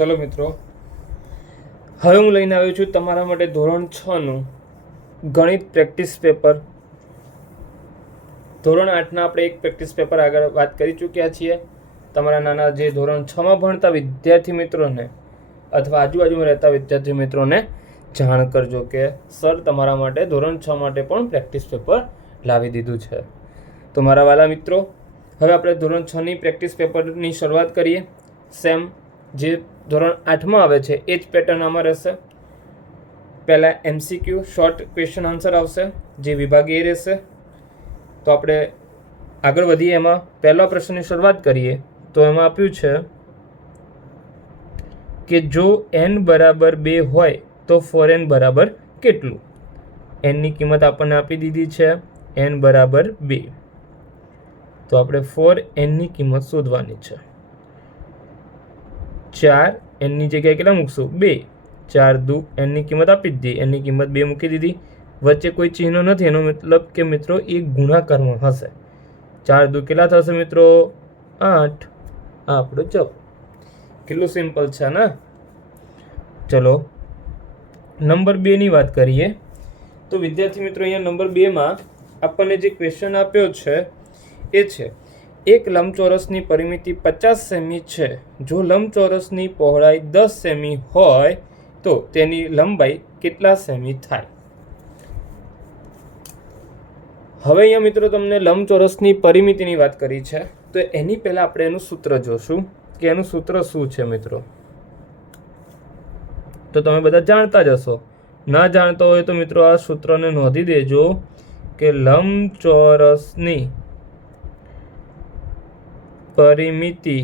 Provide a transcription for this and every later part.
ચલો મિત્રો, હવે હું લઈને આવ્યો છું તમારા માટે ધોરણ 6નું ગણિત પ્રેક્ટિસ પેપર. ધોરણ 8ના આપણે એક પ્રેક્ટિસ પેપર આગળ વાત કરી ચૂક્યા છીએ. તમારા નાના જે ધોરણ 6માં ભણતા વિદ્યાર્થી મિત્રોને અથવા આજુબાજુમાં રહેતા વિદ્યાર્થી મિત્રોને જાણ કરજો કે સર તમારા માટે ધોરણ 6 માટે પણ પ્રેક્ટિસ પેપર લાવી દીધું છે. તો મારા વાલા મિત્રો, હવે આપણે ધોરણ 6ની પ્રેક્ટિસ પેપરની શરૂઆત કરીએ. સેમ જે ધોરણ 8માં આવે છે એ જ પેટર્ન આમાં રહેશે. પહેલાં MCQ શોર્ટ ક્વેશ્ચન આન્સર આવશે, જે વિભાગ એ રહેશે. તો આપણે આગળ વધીએ. એમાં પહેલા પ્રશ્નની શરૂઆત કરીએ તો એમાં આપ્યું છે કે જો n બરાબર 2 હોય તો 4n બરાબર કેટલું? nની કિંમત આપણને આપી દીધી છે n બરાબર 2. તો આપણે 4nની કિંમત શોધવાની છે. 4 nની જગ્યાએ કેટલા મૂકશું? 2. 4 દુ nની કિંમત આપી દીધી, nની કિંમત 2 મૂકી દીધી. વચ્ચે કોઈ ચિહ્ન નથી, એનો મતલબ કે મિત્રો એ ગુણાકારમાં હશે. 4 દુ કેટલા થશે મિત્રો? 8. આ આપણો જવાબ. કેટલું સિમ્પલ છે ને? ચલો નંબર 2ની વાત કરીએ તો વિદ્યાર્થી મિત્રો, અહીંયા નંબર 2માં આપણને જે ક્વેશ્ચન આપ્યો છે એ છે એક લંબચોરસની પરિમિતિ 50 સેમી છે. જો લંબચોરસની પહોળાઈ 10 સેમી હોય તો તેની લંબાઈ કેટલા સેમી થાય? હવે અહીંયા મિત્રો તમને લંબચોરસની પરિમિતિની વાત કરી છે, તો એની પહેલાં આપણે એનું સૂત્ર જોશું કે એનું સૂત્ર શું છે મિત્રો. તો તમે બધા જાણતા જ હશો. ના જાણતા હોય તો મિત્રો આ સૂત્રને નોંધી દેજો કે લંબચોરસની પરિમિતિ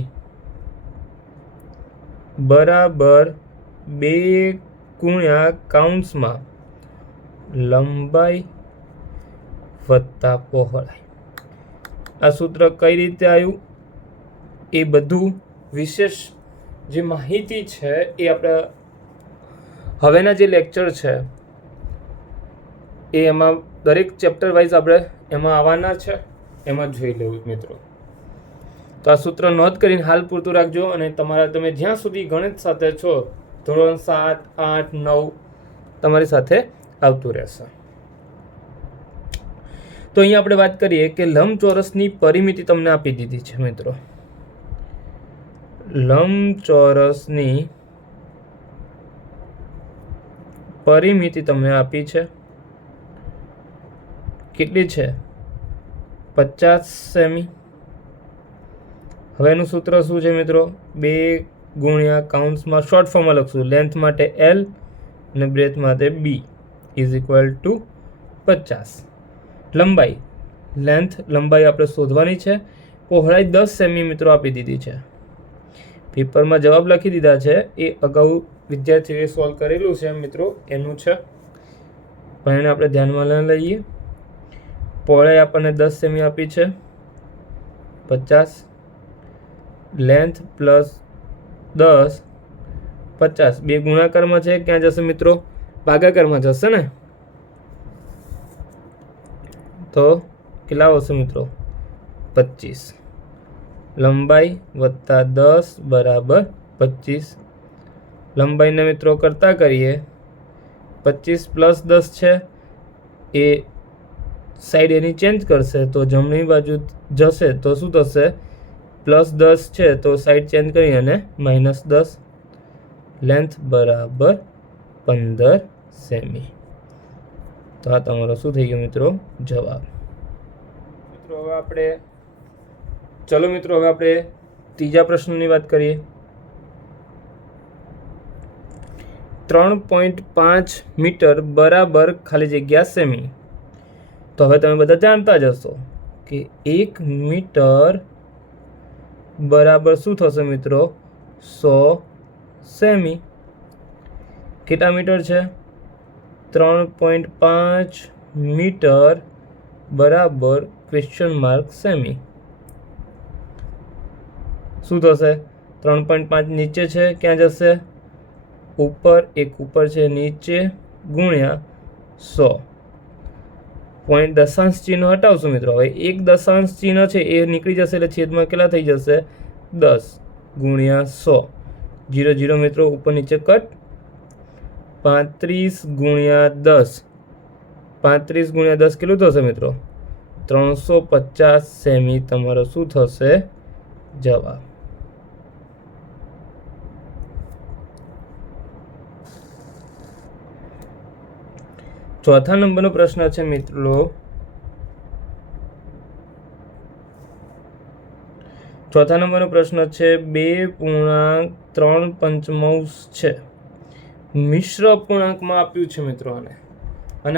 બરાબર 2 ગુણ્યા કૌંસમાં લંબાઈ વત્તા પહોળાઈ. આ સૂત્ર કઈ રીતે આવ્યું એ બધું વિશેષ જે માહિતી છે એ આપણે હવેના જે લેક્ચર છે એ એમાં દરેક ચેપ્ટર વાઇઝ આપણે એમાં આવવાના છે, એમાં જોઈ લેવું મિત્રો. તો આ સૂત્ર નોંધ કરીને હાલ પૂરતું રાખજો. અને તમે જ્યાં સુધી ગણિત સાથે છો, ધોરણ 7, 8, 9 તમારી સાથે આવતું રહેશે. તો અહીંયા આપણે વાત કરીએ કે લંબચોરસની પરિમિતિ તમને આપી દીધી છે મિત્રો. લંબચોરસની પરિમિતિ તમને આપી છે. કેટલી છે? 50 સેમી. હવે એનું સૂત્ર શું છે મિત્રો? 2 ગુણ્યા કૌંસમાં શોર્ટ ફોર્મમાં લખશું, લેન્થ માટે L અને બ્રેથ માટે B ઇઝ ઇક્વલ ટુ 50. લંબાઈ લંબાઈ આપણે શોધવાની છે. પહોળાઈ 10 સેમી મિત્રો આપી દીધી છે. પેપરમાં જવાબ લખી દીધા છે, એ અગાઉ વિદ્યાર્થીઓએ સોલ્વ કરેલું છે મિત્રો, એનું છે, પણ એને આપણે ધ્યાનમાં ન લઈએ. પહોળાઈ આપણને 10 સેમી આપી છે, 50. Length plus 10 50. 2 ગુણાકારમાં છે, ક્યાં જશે મિત્રો? ભાગાકારમાં જશે ને. તો કેટલા આવશે મિત્રો? 25. લંબાઈ વત્તા 10 બરાબર 25. લંબાઈને મિત્રો કરતા કરીએ. 25 પ્લસ 10 છે, એ સાઈડ એની ચેન્જ કરશે તો જમણી બાજુ જશે તો શું થશે? પ્લસ 10 છે તો સાઈડ ચેન્જ કરી અને -10. લેન્થ બરાબર 15 સેમી. તો આ તમારો શું થઈ ગયો મિત્રો? જવાબ. મિત્રો હવે આપણે ત્રીજા પ્રશ્નની વાત કરીએ. 3.5 મીટર બરાબર ખાલી જગ્યા સેમી. તો હવે તમે બધા જાણતા જ હશો કે 1 મીટર બરાબર શું થશે મિત્રો? 100 સેમી. કેટલા મીટર છે? 3.5 મીટર બરાબર ક્વેશ્ચન માર્ક સેમી. શું થશે? 3.5 નીચે છે, ક્યાં જશે? ઉપર. 1 ઉપર છે, નીચે ગુણ્યા 100. પોઈન્ટ દશાંશ ચિહ્ન હટાવશું મિત્રો. હવે 1 દશાંશ ચિહ્ન છે એ નીકળી જશે, એટલે છેદમાં કેટલા થઈ જશે? 10 ગુણ્યા 100. 0 0 મિત્રો ઉપર નીચે કટ. 35 ગુણ્યા 10, 35 ગુણ્યા 10 કેટલું થશે મિત્રો? 350 સેમી તમારો શું થશે? જવાબ. ચોથા નંબરનો પ્રશ્ન છે મિત્રો. ચોથા નંબરનો પ્રશ્ન છે 2.3 છે. મિશ્ર અપૂર્ણાંકમાં આપ્યું છે મિત્રો અને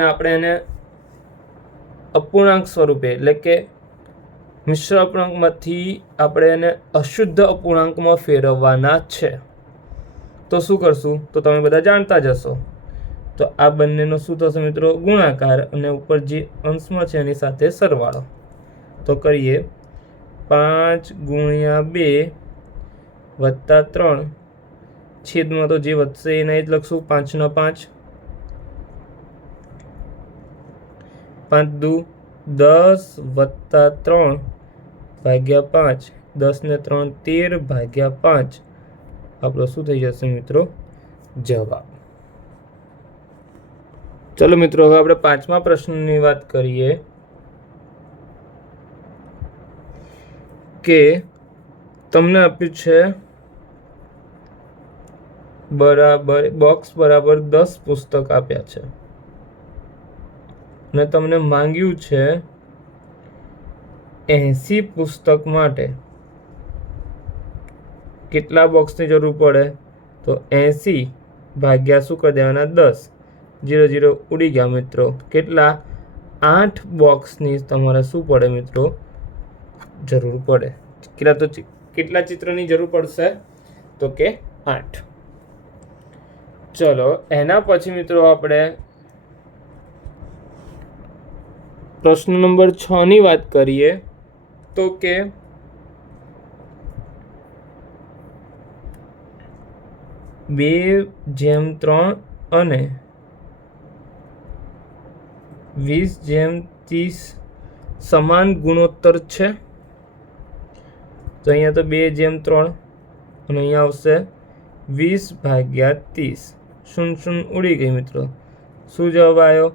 આપણે એને અપૂર્ણાંક સ્વરૂપે એટલે કે મિશ્ર અપૂર્ણાંકમાંથી આપણે એને અશુદ્ધ અપૂર્ણાંકમાં ફેરવવાના છે. તો શું કરશું? તો તમે બધા જાણતા જ હશો. તો આ બંનેનો શું થશે મિત્રો? ગુણાકાર, અને ઉપર જે અંશમાં છે એની સાથે સરવાળો. તો કરીએ. 5 ગુણ્યા 2 વત્તા 3 છેદમાં તો જે વધશે એના જ લખશું. 5 ના 5, 5 દુ 10 વત્તા 3 ભાગ્યા 5, 10 ને 3 13 ભાગ્યા 5 આપણો શું થઈ જશે મિત્રો? જવાબ. ચલો મિત્રો, હવે આપણે પાંચમા પ્રશ્નની વાત કરીએ કે તમને આપ્યું છે બોક્સ બરાબર 10 પુસ્તક આપ્યા છે અને તમને માંગ્યું છે 80 પુસ્તક માટે કેટલા બોક્સની જરૂર પડે? તો 80 ભાગ્યા શું કરી દેવાના? 10. 0 0 ઉડી ગયા મિત્રો. કેટલા? 8 બોક્સની તમારે શું પડે મિત્રો? જરૂર પડે. કેટલા ચિત્રની જરૂર પડશે? તો કે 8. ચલો એના પછી મિત્રો આપણે પ્રશ્ન નંબર 6 ની વાત કરીએ તો કે 2/3 અને 20/30 સમાન ગુણોત્તર છે. તો અહીંયા તો 2/3 અને અહીંયા આવશે 20/30. 0 0 ઉડી ગઈ મિત્રો. શું જવાબ આવ્યો?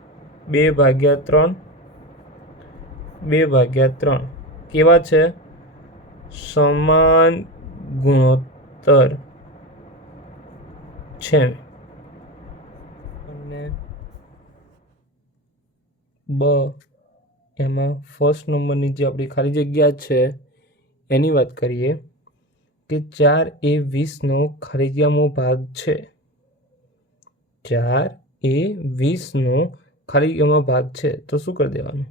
2/3. 2/3 કેવા છે? સમાન ગુણોત્તર છે. અને એમાં ફર્સ્ટ નંબરની જે આપણી ખાલી જગ્યા છે એની વાત કરીએ કે 4 એ 20નો ખાલી જગ્યામાં ભાગ છે. 4 એ 20નો ખાલી જગ્યામાં ભાગ છે. તો શું કરી દેવાનું?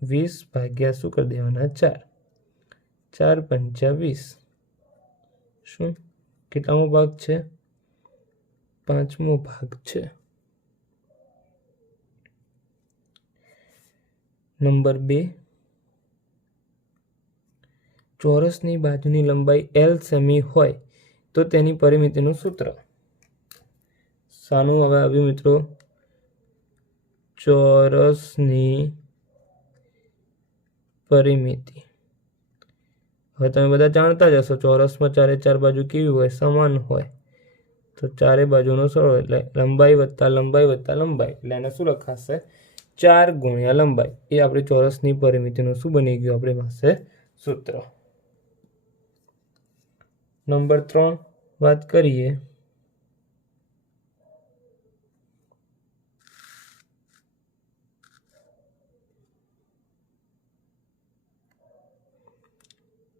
20 ભાગ્યા શું કરી દેવાના? 4. 4 પંચા 20. શું કેટલામો ભાગ છે? 5મો ભાગ છે. નંબર 2, ચોરસની બાજુની લંબાઈ L સેમી હોય તો તેની પરિમિતિનું સૂત્ર. શાનું હવે આવ્યું મિત્રો? ચોરસની પરિમિતિ. હવે તમે બધા જાણતા જ હશો ચોરસમાં 4 4 બાજુ કેવી હોય? સમાન હોય. તો ચારે બાજુનો સરવાળો એટલે લંબાઈ વત્તા લંબાઈ વત્તા લંબાઈ એટલે એને શું લખાશે? 4 ગુણ્યા લંબાઈ. એ આપણી ચોરસની પરિમિતિનું શું બની ગયું આપણી પાસે? સૂત્ર. નંબર 3 વાત કરીએ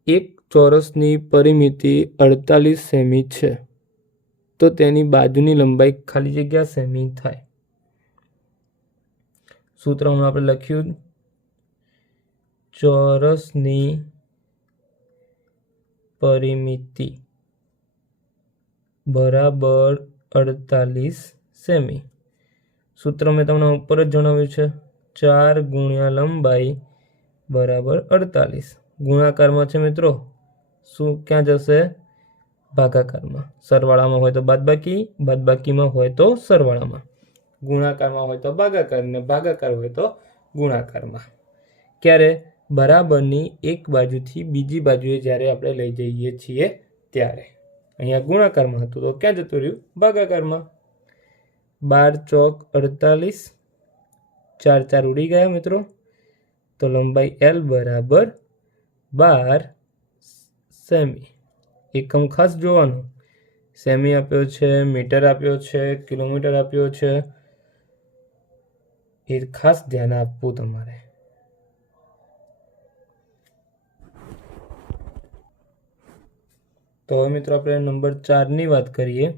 એક ચોરસની પરિમિતિ 48 સેમી છે તો તેની બાજુની લંબાઈ ખાલી જગ્યા સેમી થાય. સૂત્રમાં આપણે લખ્યું ચોરસની પરિમિતિ બરાબર 48 સેમી. સૂત્ર મેં તમને ઉપર જ જણાવ્યું છે 4 ગુણ્યા લંબાઈ બરાબર 48. ગુણાકારમાં છે મિત્રો. શું ક્યાં જશે? ભાગાકારમાં. સરવાળામાં હોય તો બાદબાકી, બાદબાકીમાં હોય તો સરવાળામાં. ગુણાકારમાં હોય તો ભાગાકાર અને ભાગાકાર હોય તો ગુણાકારમાં. ક્યારે? બરાબરની એક બાજુથી બીજી બાજુએ જ્યારે આપણે લઈ જઈએ છીએ ત્યારે. અહીંયા ગુણાકારમાં હતું તો ક્યાં જતું રહ્યું? ભાગાકારમાં. 12 ચોક 48, 4 4 ઉડી ગયા મિત્રો. તો લંબાઈ L બરાબર 12 સેમી. એકમ ખાસ જોવાનું, સેમી આપ્યો છે, મીટર આપ્યો છે, કિલોમીટર આપ્યો છે, એ ખાસ ધ્યાન આપવું તમારે. તો હવે મિત્રો આપણે નંબર 4ની વાત કરીએ.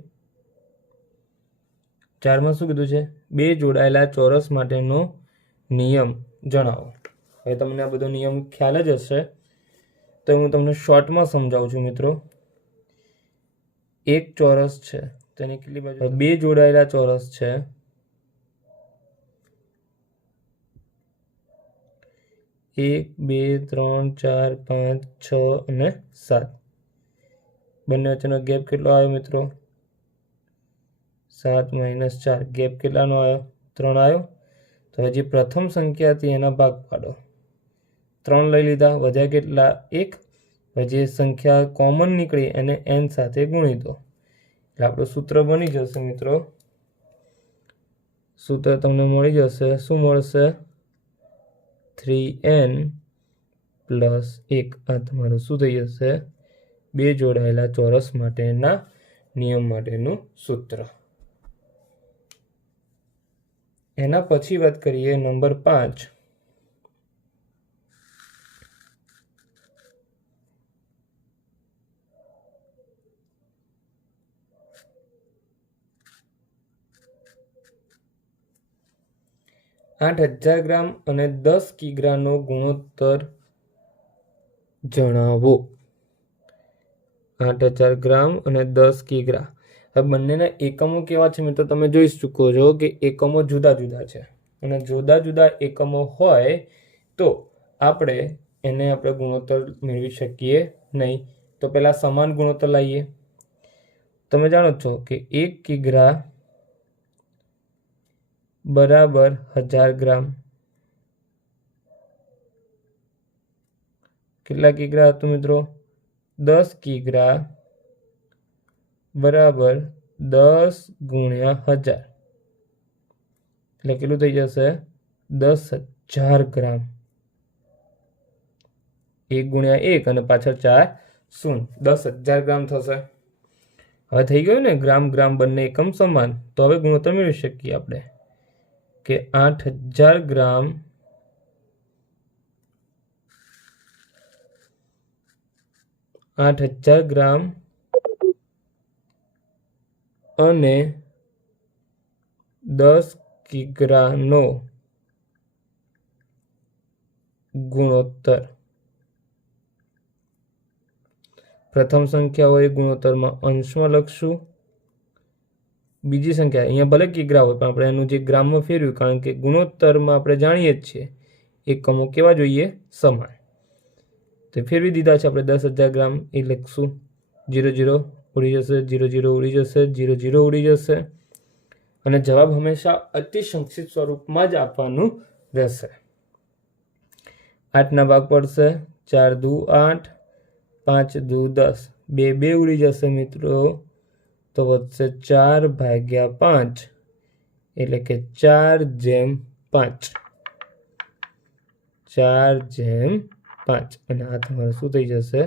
4માં શું કીધું છે? બે જોડાયેલા ચોરસ માટેનો નિયમ જણાવો. હવે તમને આ બધો નિયમ ખ્યાલ જ હશે, તો હું તમને શોર્ટમાં સમજાવું છું મિત્રો. એક ચોરસ છે, તેની કેટલી બાજુ? બે જોડાયેલા ચોરસ છે, એક, બે, 3, 4, 5, 6 અને 7. બંને વચ્ચેનો ગેપ કેટલો આવ્યો મિત્રો? 7 - 4. ગેપ કેટલાનો આવ્યો? 3 આવ્યો. તો હજી પ્રથમ સંખ્યા હતી એના ભાગ પાડો. 3 લઈ લીધા, વધ્યા કેટલા? 1. પછી જે સંખ્યા કોમન નીકળી એને n સાથે ગુણી દો, એટલે આપણું સૂત્ર બની જશે મિત્રો. સૂત્ર તમને મળી જશે. શું મળશે? 3n + 1. આ તમારું શું થઈ જશે? બે જોડાયેલા ચોરસ માટેના નિયમ માટેનું સૂત્ર. એના પછી વાત કરીએ નંબર 5. $8,000 ગ્રામ અને 10 કિગ્રાનો ગુણોત્તર જણાવો. 8,000 ગ્રામ અને 10 કિગ્રા. હવે બંનેના એકમો કેવા છે મિત્રો? તમે જોઈ શકો છો કે એકમો જુદા જુદા છે, અને જુદા જુદા એકમો હોય તો આપણે ગુણોત્તર મેળવી શકીએ નહીં. તો પહેલા સમાન ગુણોત્તર લાવીએ. તમે જાણો છો કે 1 કિગ્રા બરાબર 1000 ગ્રામ. કેટલા કિગ્રા હતું મિત્રો? 10 કિગ્રા બરાબર 10 × 1000, એટલે કેટલું થઈ જશે? 10,000 ગ્રામ. 1 × 1 અને પાછળ 4 શૂન્ય, 10,000 ગ્રામ થશે. હવે થઈ ગયું ને? ગ્રામ ગ્રામ બંને એકમ સમાન. તો હવે ગુણોત્તર મેળવી શકીએ આપણે કે 8,000 ગ્રામ અને 10 કિગ્રાનો ગુણોત્તર. પ્રથમ સંખ્યા હોય ગુણોત્તરમાં અંશમાં લખશું. બીજી સંખ્યા અહીંયા ભલે કિગ્રા હોય પણ આપણે એનું જે ગ્રામમાં ફેરવ્યું, કારણ કે ગુણોત્તરમાં આપણે જાણીએ જ છીએ એકમો કેવા જોઈએ? સમાન. તો ફેરવી દીધા છે આપણે. 10,000 ગ્રામ એ લખશું. 0 0 ઉડી જશે, 0 0 ઉડી જશે, 0 0 ઉડી જશે, અને જવાબ હંમેશા અતિ સંક્ષિપ્ત સ્વરૂપમાં જ આપવાનું રહેશે. 8ના ભાગ પડશે. 4 દુ 8, 5 દુ 10, 2 2 ઉડી જશે મિત્રો. તો વધશે 4/5, એટલે કે 4/5. 4/5, અને આ તમારું શું થઈ જશે?